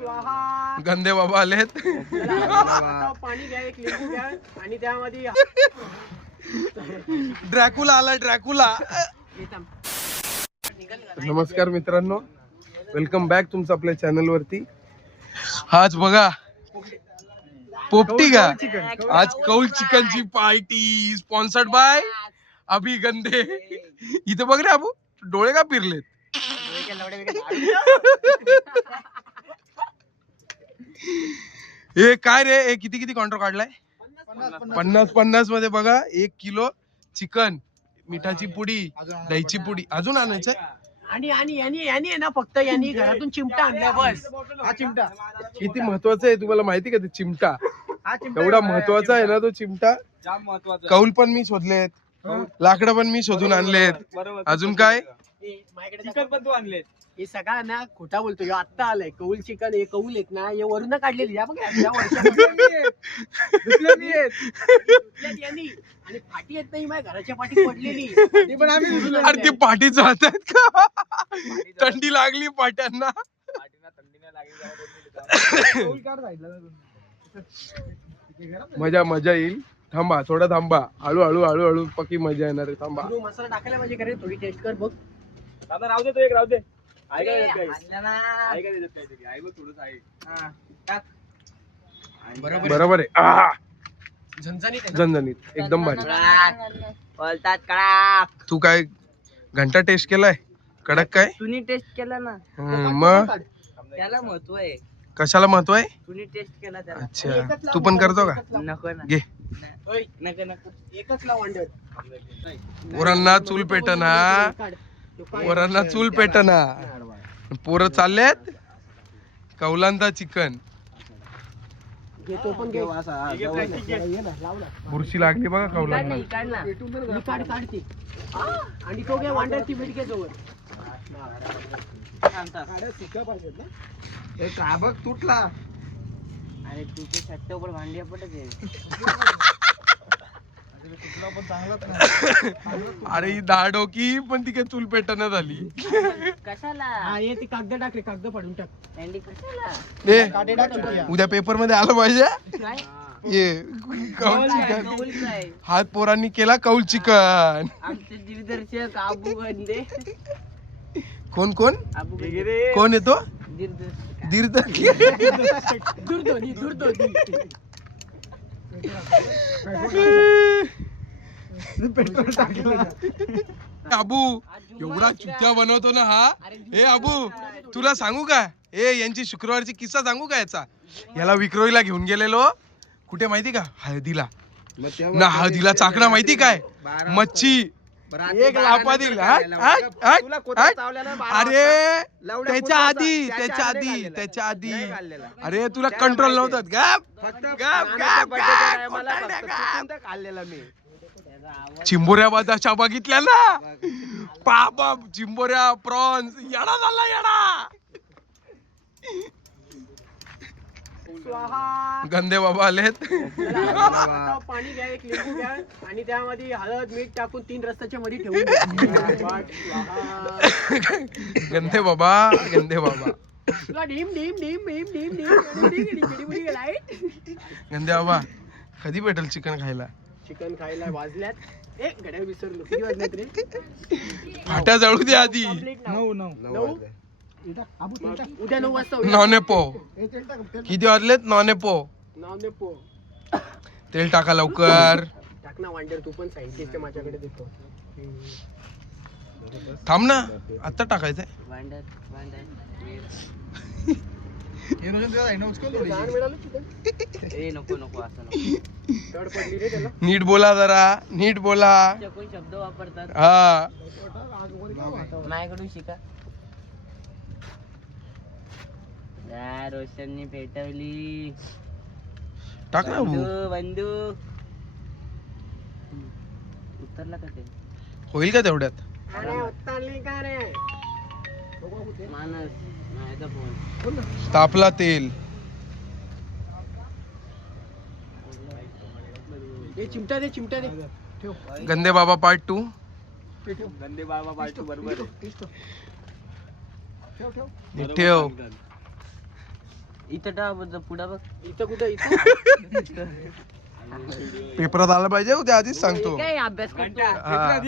गंदे बाबा आलेत. पाणी घ्या, एक लिंबू घ्या आणि त्यामध्ये ड्रॅकुला आला, ड्रॅकुला. नमस्कार मित्रांनो, वेलकम बॅक तुमचं आपल्या चॅनल वरती. आज बघा पोपटी का, आज कौल चिकनची पार्टी स्पॉन्सर्ड बाय अभि गंदे. इथे बघ रे अबू, डोळे का फिरलेत. हे काय रे, हे किती किती कॉन्ट्रो काढलाय? 50 मध्ये बघा 1 किलो चिकन, मिठाची पुडी, दहीची पुडी, अजून आणायचं. आणि आहे ना, फक्त यांनी घरातून चिमटा आणलाय बस. हा चिमटा किती महत्वाचा आहे तुम्हाला माहिती का ते चिमटा? एवढा महत्वाचा आहे ना तो चिमटा. कौल पण मी शोधलेत, लाकडं पण मी शोधून आणलेत. अजून काय चिकन पण तू आणलेत. हे सगळा ना खोटा बोलतो. ह्यो आत्ता आलाय कौल चिकन. हे कौल आहेत ना, हे वरून काढलेली या बघा या यांनी. आणि पाठी येत नाही, माझ्या घराच्या पाठी पडलेली. अरे ते पाठी जातात का? थंडी लागली पाट्यांना. मजा येईल. थांबा थोडा, थांबा, हळू पक्की मजा येणार आहे. थांबा. मसाला टाकायला पाहिजे का रे? थोडी टेस्ट कर बघ. राहू दे, तो एक राहू दे. बरोबर आहे. झणझणीत एकदम भारी. बोलतात कडक. तू काय घंटा टेस्ट केलाय? कडक काय तुम्ही टेस्ट केला ना, मग त्याला महत्व आहे. कशाला महत्व आहे? तुम्ही टेस्ट केला त्याला. अच्छा, तू पण करतो का? नको ना, घे. नको एकच लाव अंडर. पोरांना चूल पेटना, पोरांना चूल पेटना. पोरं चाललेत कौलांदा चिकन. बुरशी लागली बघा कौलांना. आणि तो घे वांड्याची मीठ घे जवळ. का बघ तुटला. अरे तुझे सट्टे पण भांडी पडत. अरे ही डोकी पण ती काय चूल पेटना झाली. कशाला? ये ती कागद टाक रे, कागद फाडून टाक. उद्या पेपर मध्ये आलं पाहिजे. ये कौल चिकन. हात पोरांनी केला कौल चिकन. आमचे दिग्दर्शक आबू गंदे. कोण कोण येतो? दुर्धोनी. अबू एवढा चुत्या बनवतो ना हा. ए अबू तुला सांगू का, यांची शुक्रवारची किस्सा सांगू का याचा? याला विक्रोळीला घेऊन गेलेलो. कुठे माहिती का? हळदीला. ना हळदीला चाकणा माहिती काय? मच्छी एक लापा दिल. अरे त्याच्या आधी अरे तुला कंट्रोल नव्हतं. चिंबोऱ्या बदाच्या बघितल्या ना? बाबा चिंबोऱ्या, प्रॉन्स, येडा झाला येडा. गंदे बाबा आलेत. पाणी घ्या, एक लिंबू घ्या आणि त्यामध्ये हळद मीठ टाकून 3 रस्त्याच्या मध्ये ठेवून. गंदे बाबा गंदे बाबा कधी भेटल चिकन खायला? चिकन खायला वाजल्यात. घड्याळ विसरलो, किती वाजल्यात रे? फाट्या जळू दे आधी. 9 उद्या 9 वाजता. नॉनेपो किती वाजलेत? नॉनेपो तेल टाका लवकर. टाक ना वांडर, तू पण सायंटिस्ट माझ्याकडे देतो. थांब ना, आता टाकायचंय. नीट बोला जरा, नीट बोला. शब्द वापरतात. हा माझ्याकडून शिका. रोशननी पेटवली. टाक ना बंधू उतरला का ते? होईल का तेवढ्यात? उतरली का रे मानस? फोन तापला तेल. चिमटा दे ठेव. गंदे बाबा पार्ट 2. गंदे बाबा बायको बरोबर. ठेव. इथं पुढं बघ. इथं कुठं इथं पेपरात आला पाहिजे उद्या आधीच सांगतो. काय अभ्यास करतो पेपरात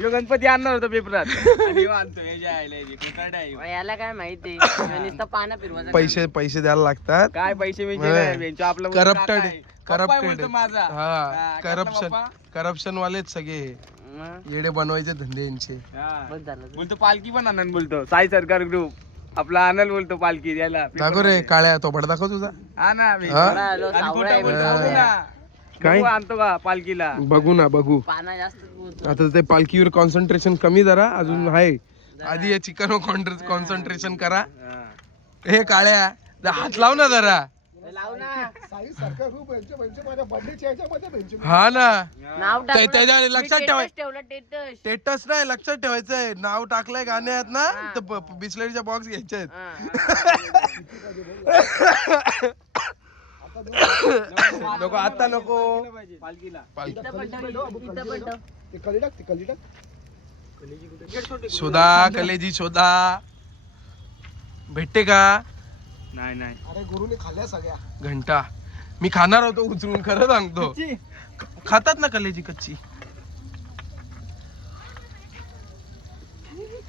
यो गणपती आणणार होता पेपरात आणि यो आणतो हे जे आहे लय कोकाडा आहे. याला काय माहिती नुसतं पानं फिरवायचं. पैसे द्यायला लागतात. काय पैसे होय. म्हणजे आपलं करप्टेड करप्टेड माझा हा करप्शन वालेच सगळे येडे बनवायचे धंदे यांचे. बस झालं. बोलतो पालखी पण आनंद बोलतो साई सरकार ग्रुप आपला आनंद बोलतो पालखी याला दाखव रे काळ्या तो बड दाखव तुझा. हा ना बे. हा? आलो, आणि सावळा खोटं आहे, बोलतो, सावळा बघू आहे. ना. काय? बघू आणतो का पालखीला बघू ना बघू. पाना जास्त बोलतो. आता ते पालखीवर कॉन्सन्ट्रेशन कमी जरा अजून आहे. आधी या चिकन कॉन्सन्ट्रेशन करा. हे काळ्या जरा हात लाव ना जरा. लाव ना. हा ना नाव त्याच्या लक्षात ठेवाय ठेवलं टेटस. स्टेटस नाही लक्षात ठेवायचंय. नाव टाकलंय गाण्यात ना तर बिस्लरीच्या बॉक्स घ्यायचे आहेत. नको आता नको. पालखीला शोधा कलेजी शोधा. भेटते का नाही नाही अरे गुरुने खाल्ल्या सगळ्या. घंटा मी खाणार होतो उचलून खरं सांगतो. खातात ना कलेजी कच्ची.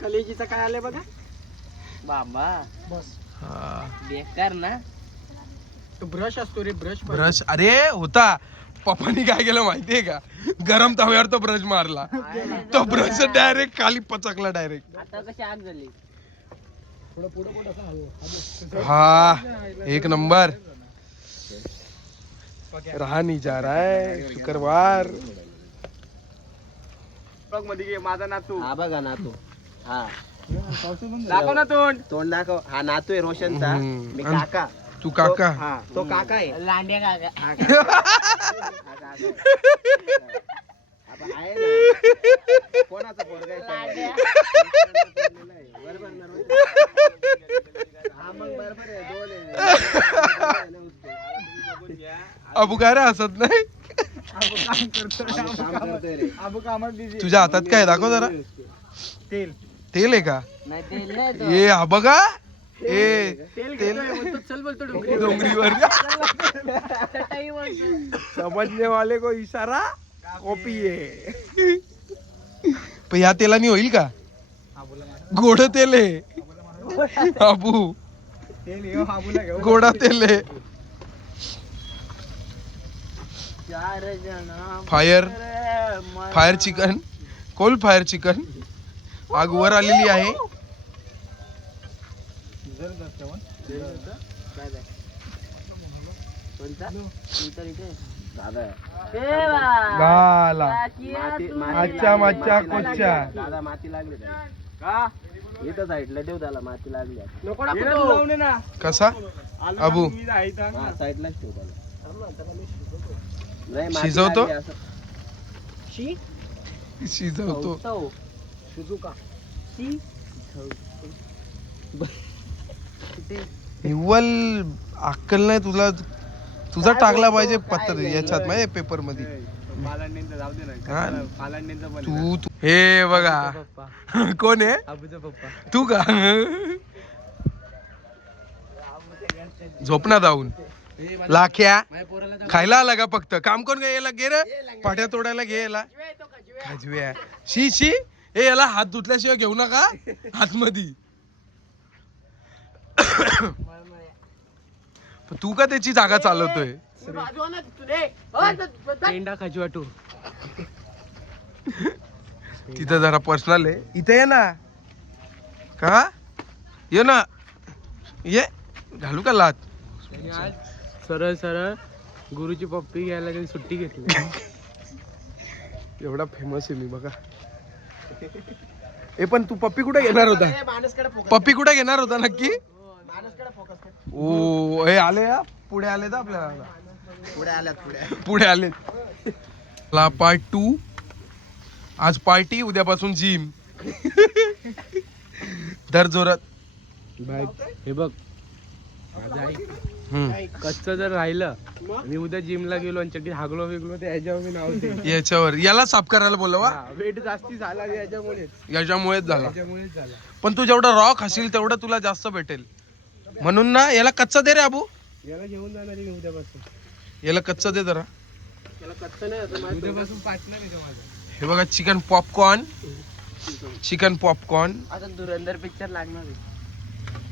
कलेजीचं काय आलंय बघा बाबा. बस बेकार ना. ब्रश असतो रे ब्रश. ब्रश अरे होता. पप्पानी काय केलं माहितीये का गरम तव्यावर तो ब्रश मारला. तो ब्रश डायरेक्ट खाली पचकला डायरेक्ट. आता कशी आग झाली. हा एक नंबर. रहा नहीं जा रहा है शुक्रवार. बघ मध्ये घे, माझा नातू हा बघा नातू. हा दाखव ना तोंड तोंड दाखव. हा नातू आहे रोशनचा. मी आणि काका. तू काका. हा तो काका आहे. लांड्या काका. आहे ना. कोणाचा पोरगा आहे? बरोबर ना रोशन? हा मग बरोबर आहे. दोन आहे. अबू काय रे हसत नाही. काम करतोय रे. अबू कामात बिझी. तुझ्या हातात काय दाखव जरा. तेल तेल आहे का. नाही तेल नाही तो. ए हा बघा. ए तेल तेल घेतोय, बोलतो, चल बोलतो डोंगरीवर चटाई बोलतो. समजने वाले को इशारा कॉपी आहे. पण या तेलानी होईल का. गोड तेल आहे अबू. तेल घेऊ आबूला घेऊ. गोडा तेल आहे. चार जण fire chicken coal fire chicken. आग वर आलेली आहे. गाला अच्छा मच्छा कोच्चा. दादा माती लागली त्याला. का इथं साईडला ठेव त्याला माती लागली. नको हे टाकू तो. लावणे ना कसा आलं अबू? मी आहे इथं. हा साईडलाच ठेव त्याला. नाही, माती शिजवतो? लागली असं. शी शिजवतो. खवतो. शिजुका. शी निव्वल अक्कल नाही तुला. तुझा टाकला पाहिजे पत्तर याच्यात माहिती पेपर मध्ये. पालांडींचं जाऊ दे हा. ना पालांडींचं पण तू हे बघा कोण आहे. अबूचा पप्पा तू का झोपना जाऊन. लाख्या खायला आला का फक्त. काम कोण काय याला. गे रे पाट्या तोडायला घे याला. खाजव्या शी शी. ए याला हात धुतल्याशिवाय घेऊ नका हातमध्ये. तू का त्याची जागा चालवतोय. पेंडा खाजू वाटू. तिथं जरा पर्सनल आहे. इथे ये ना का. ये ना ये घालू का लात. सरळ सरळ गुरुची पप्पी घ्यायला त्यांनी सुट्टी घेतली. एवढा फेमस आहे मी बघा. ए पण तू पप्पी कुठे घेणार होता. पप्पी कुठे घेणार होता नक्की. ओ हे आले या पुढे आले तर आपल्याला पुढे आलेत. ला पार्ट 2. आज पार्टी उद्यापासून जिम. दर जोरात. हे बघ कच्च जर राहिलं मी उद्या जिमला गेलो आणि चड्डी हागलो बिगलो तर याच्यावर मी नाव देईन. याच्यावर याला साफ करायला बोलवा. वेट जास्ती झाला याच्यामुळेच याच्यामुळेच झाला. झाला. पण तू जेवढा रॉ खाशील तेवढं तुला जास्त भेटेल. म्हणून ना याला कच्चा दे रे अबू, याला घेऊन जाणार आहे उद्यापासून. याला कच्चा दे जरा. याला कच्चं नाही आता माझं उद्यापासून पार्टनर आहे का माझा? हे बघा चिकन पॉपकॉर्न, चिकन पॉपकॉर्न. आता धुरंधर पिक्चर लागणार आहे.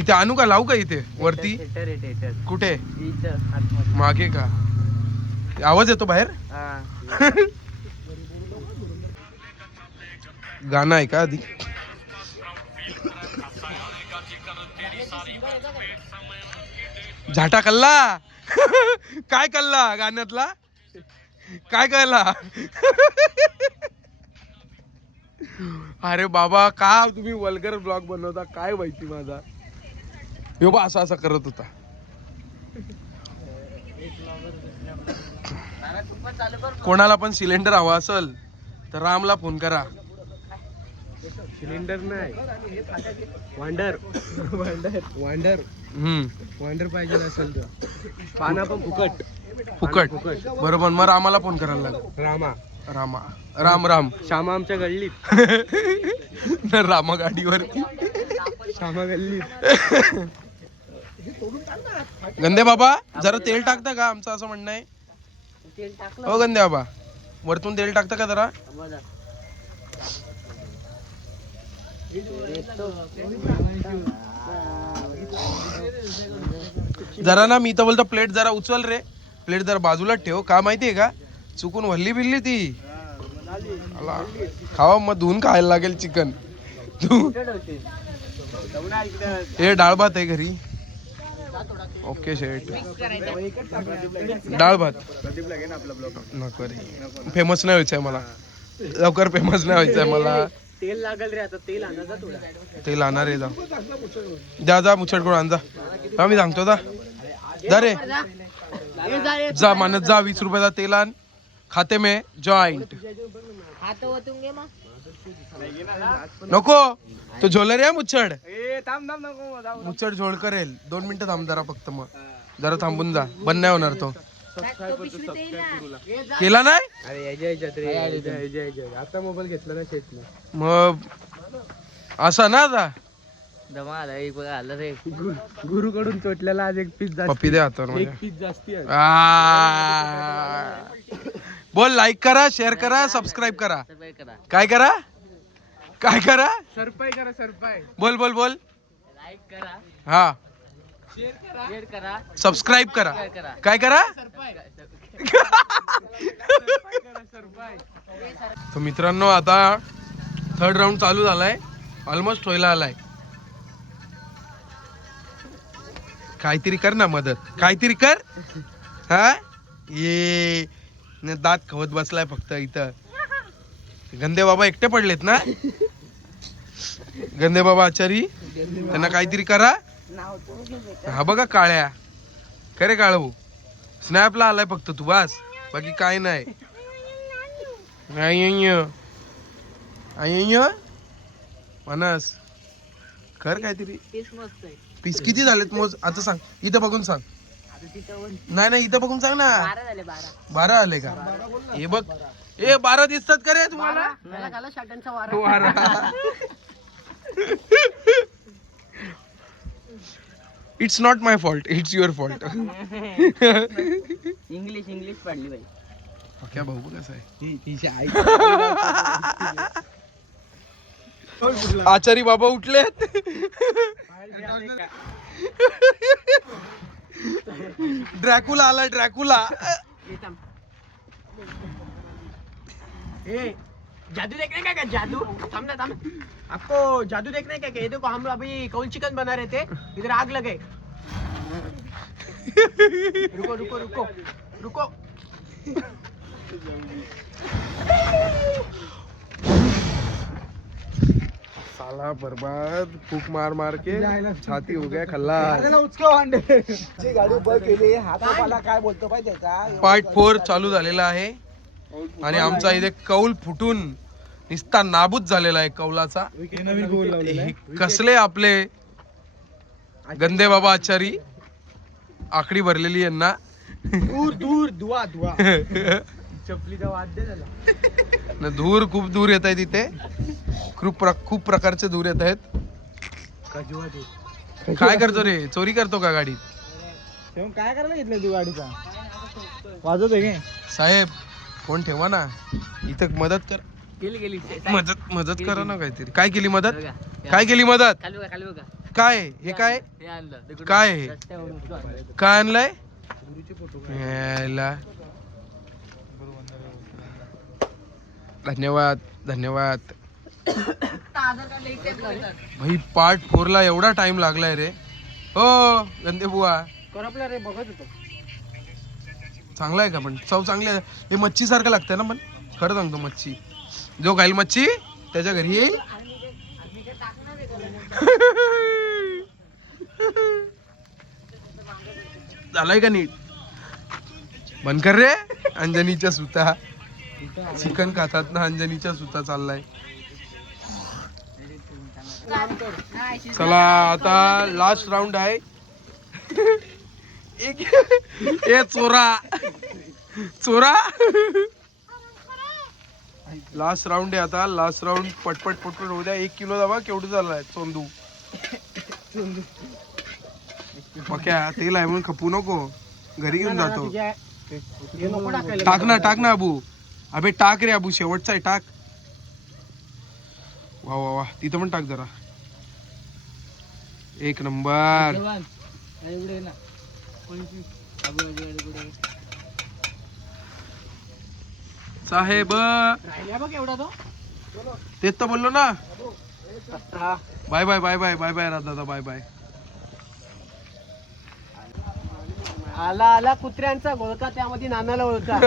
इथे आणू का, लावू का इथे वरती? थिएटर आहे थिएटर कुठे? इथं आतमध्ये. मागे का? आवाज येतो बाहेर? हा. गाणं आहे का आधी? झाटा कल्ला. काय कल्ला गाण्यातला? काय कळला? अरे बाबा का तुम्ही वल्गर ब्लॉग बनवता, काय माहिती माझा. यो बा असा करत होता. कोणाला पण सिलेंडर हवा असेल तर रामला फोन करा. सिलेंडर नाही, वांडर वांडर वांडर वांडर पाहिजे असेल तर पाना पण फुकट. फुकट बरोबर. मग रामाला फोन करायला लागेल. रामा रामा राम राम. श्यामा आमच्या गल्लीत. रामा गाडीवरती. श्यामा गल्लीत. गंदे बाबा जरा तेल टाकता का, आमचं असं म्हणणं आहे. तेल टाकलं. हो गंदे बाबा वरतून तेल टाकता का जरा. जरा ना मी तर बोलतो प्लेट जरा उचल रे, प्लेट जरा बाजूला ठेव. का माहितीये का, चुकून वल्ली बिल्ली ती आला खावा मग धुवून खायला लागेल चिकन. हे डाळ भात आहे घरी. ओके शेट, डाळ भात नको रे, फेमस नाही व्हायचंय मला लवकर, फेमस नाही व्हायचंय मला. तेल लागल रे आता, तेल आणा जा थोडा. तेल आणणार आहे. जा जा मुछट करून आण जा. हा मी सांगतो जा रे, जा मानत जा. 20 रुपयाचा तेल आण, खाते में जॉईंट. नको तो झोलर आहे मुच्छड. मुच्छड झोल करेल. 2 मिनिटं थांब जरा फक्त, मग जरा थांबून जा. बंद नाही होणार तो. केला नाही. आता मोबाईल घेतला ना शेटने. मग असं ना आता गुरुकडून चोटल्याला आज एक पीस पप्पी दे हातावर एक माझ्या. पीस जास्ती आहे. बोल लाईक करा, शेअर करा, सबस्क्राईब करा. काय करा, काय करा, सरपाई करा सरपाई. बोल बोल बोल. लाईक करा, हा शेअर करा, सबस्क्राईब करा. काय करा. तर मित्रांनो आता 3rd राऊंड चालू झालाय, ऑलमोस्ट व्हायला आलाय. काहीतरी कर ना मदत, काहीतरी कर. हा ये दात खवत बसलाय फक्त इथं. गंदे बाबा एकटे पडलेत ना, गंदे बाबा आचारी, त्यांना काहीतरी करा. हा बघा काळ्या, खरे काळू स्नॅपला आलाय फक्त तू, बस बाकी काय नाही. मनस कर काहीतरी. पीस किती झालेत मोज आता सांग, इथं बघून सांग. नाही नाही इथं बघून सांग ना. 12 आले का. हे बघ, ए 12 दिसतात का रे तुम्हाला. It's not my fault, it's your fault. English पडली बाई. क्या भाऊ कसं आहे. आचारी बाबा उठलेत. ड्रॅकुला आला, ड्रॅकुला. जादू देखने का क्या, जादू. थाम ना थाम. आपको जादू देखने का क्या. ये देखो हम अभी कौल चिकन बना रहे थे, इधर आग लगे. रुको रुको रुको रुको. साला बर्बाद, फूक मार मार के छाती हो गया खल्ला. काय बोलतो पाहिजे पार्ट 4 चालू झालेला आहे आणि आमचा इथे कौल फुटून निस्ता नाबूद झालेला आहे कौलाचा. हे कसले आपले गंदे बाबा आचारी, आकडी भरलेली यांना. दूर दूर दुआ दुआ. चपलीचा वाद्य झाला. धूर खूप दूर येत आहे तिथे, खूप प्रकारचे धूर येत आहेत. काय करतो रे, चोरी करतो का गाडीत? काय करायला घेतलं तू गाडीचा? वाजवत आहे साहेब फोन ठेवा ना, इथं मदत कर. गेली मदत करा ना काहीतरी. काय केली मदत? काय केली मदत? खाली बघा काय हे काय हे आणलं काय हे रस्त्यावरून काय आणलंय? याला. धन्यवाद धन्यवाद. भाई पार्ट 4 ला एवढा टाइम लागलाय रे. हो गंदे बुवा, करपला रे, बघत होतो. चांगला आहे का? पण चव चांगली आहे. हे मच्छी सारखं लागतंय ना? पण खरं सांगतो, मच्छी जो खाईल मच्छी त्याच्या घरी येईल. झालाय का नीट? बंद कर रे. अंजनीच्या सुता चिकन खातात ना, अंजनीच्या सुता चाललाय. चला आता लास्ट राऊंड आहे. एक ए चोरा चोरा. लास्ट राऊंड आहे आता. लास्ट राऊंड पटपट पटपट होऊ द्या. 1 किलो दाबा केवढं झालाय चोंदू. पक्या तेल आहे म्हणून खपू नको, घरी घेऊन जातो. टाक ना टाक ना अबू. अबे टाक रे अबू, शेवटचा आहे टाक. वा वा वा, तिथं पण टाक जरा. 1 नंबर. साहेब तेच तर बोललो ना. Bye bye bye bye bye bye दादा, बाय बाय. आला आला कुत्र्यांचा घोळका, त्यामध्ये नानाला ओळखा.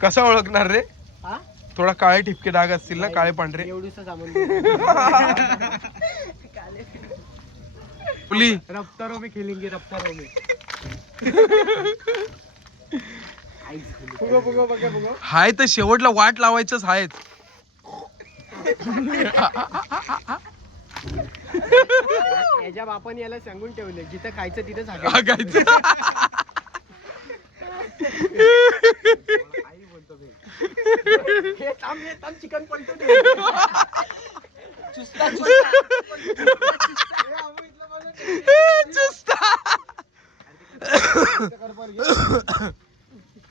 कसा ओळखणार रे? हा? थोडा काळे ठिपके डाग असतील ना, काळे पांढरे. एवढीच सामान पुली रफ्तारों में खेलेंगे, रफ्तारों में. हाय तर शेवटला वाट लावायचंच आहेच. याच्या बापाने याला सांगून ठेवले, जिथं खायचं तिथं हागायचं. चिकन पलटून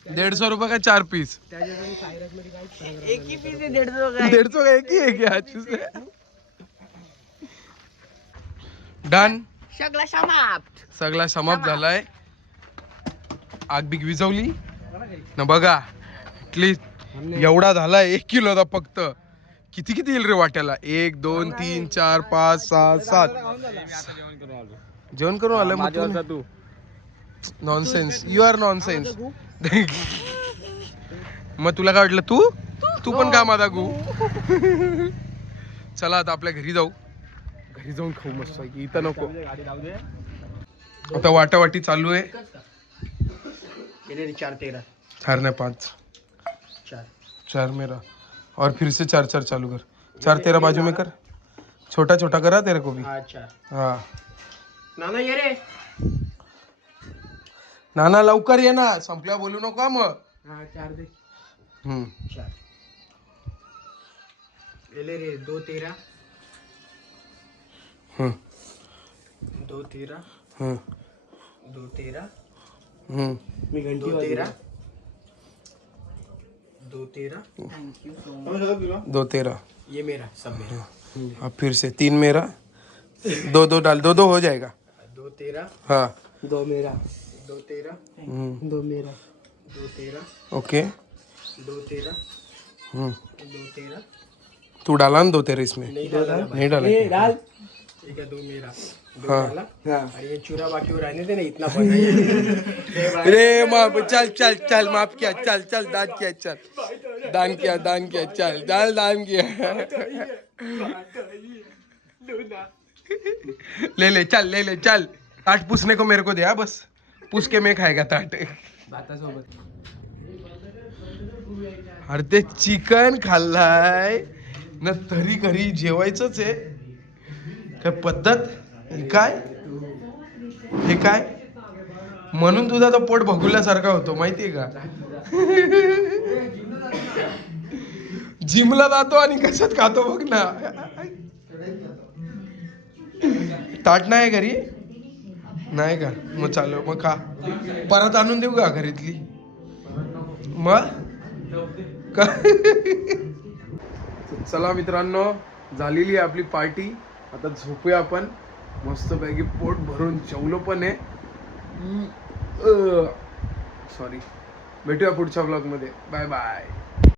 ₹150 का 4 पीस? एक ही पीस आहे 150 150 का एक ही है क्या? डन. सगळा समाप्त झालाय. आग बिग विझवली ना बघा. ऍटलीस्ट एवढा झालाय 1 किलोचा फक्त. किती किती येईल रे वाट्याला? 1 2 3 4 5 6 7. जेवण करून आलं मग तू? Nonsense, you are nonsense. मग तुला काय वाटलं? तू पण का माझा गु? चला आता आपल्या घरी जाऊ. घरी जाऊन खाऊ मस्त. इथं नको. आता वाटावाटी चालू आहे. 4 नहीं 5 4 मेरा और फिर से 4 चालू कर. 4 तेरा बाजू में कर. छोटा छोटा करा तेरे को भी. हाँ नाना ये रे. नाना लवकर ये ना, संपल्या बोलू नको मग. 4 दे. 4 ले रे. 2 13 2 13 2 13 मी घंटी 2 13 2 13. Thank you so much. 2 13. ये मेरा सब मेरा. अब फिर से 3 मेरा. 2 2 डाल. 2 2 हो जाएगा. 2 13. हाँ 2 मेरा. 2 13. 2 मेरा. 2 13. ओके. 2 13. 2 13. तू डाला ना 2 तेरे इसमें? नहीं डाला. नहीं डाला. डाल. ठीक है 2 मेरा. 2 हाँ. डाला. और ये चूरा बाकी रहने दे ना, इतना बना है. रे माफ. चल चल चल, माफ किया. चल चल, दान किया. चल दान किया. चल चल, दान किया. ले चल, ले चल. ताट पूछने को मेरे को दिया, बस पूछ के मैं खाएगा ताट. अरे ते चिकन खाल्लाय ना, तरी घरी जेवायचंच आहे. काय पद्धत? हे काय म्हणून तुझा तो पोट भगुल्यासारखा होतो माहितीये का? जिमला जातो आणि कशात खातो बघ ना. ताट नाही घरी नाही का? मग चालू मग खा. परत आणून देऊ का घरीतली मग का? चला मित्रांनो, झालेली आहे आपली पार्टी. आता झोपूया आपण मस्तपैकी. पोट भरून जेवलो पण आहे. सॉरी. भेटूया पुढच्या ब्लॉग मध्ये. Bye bye.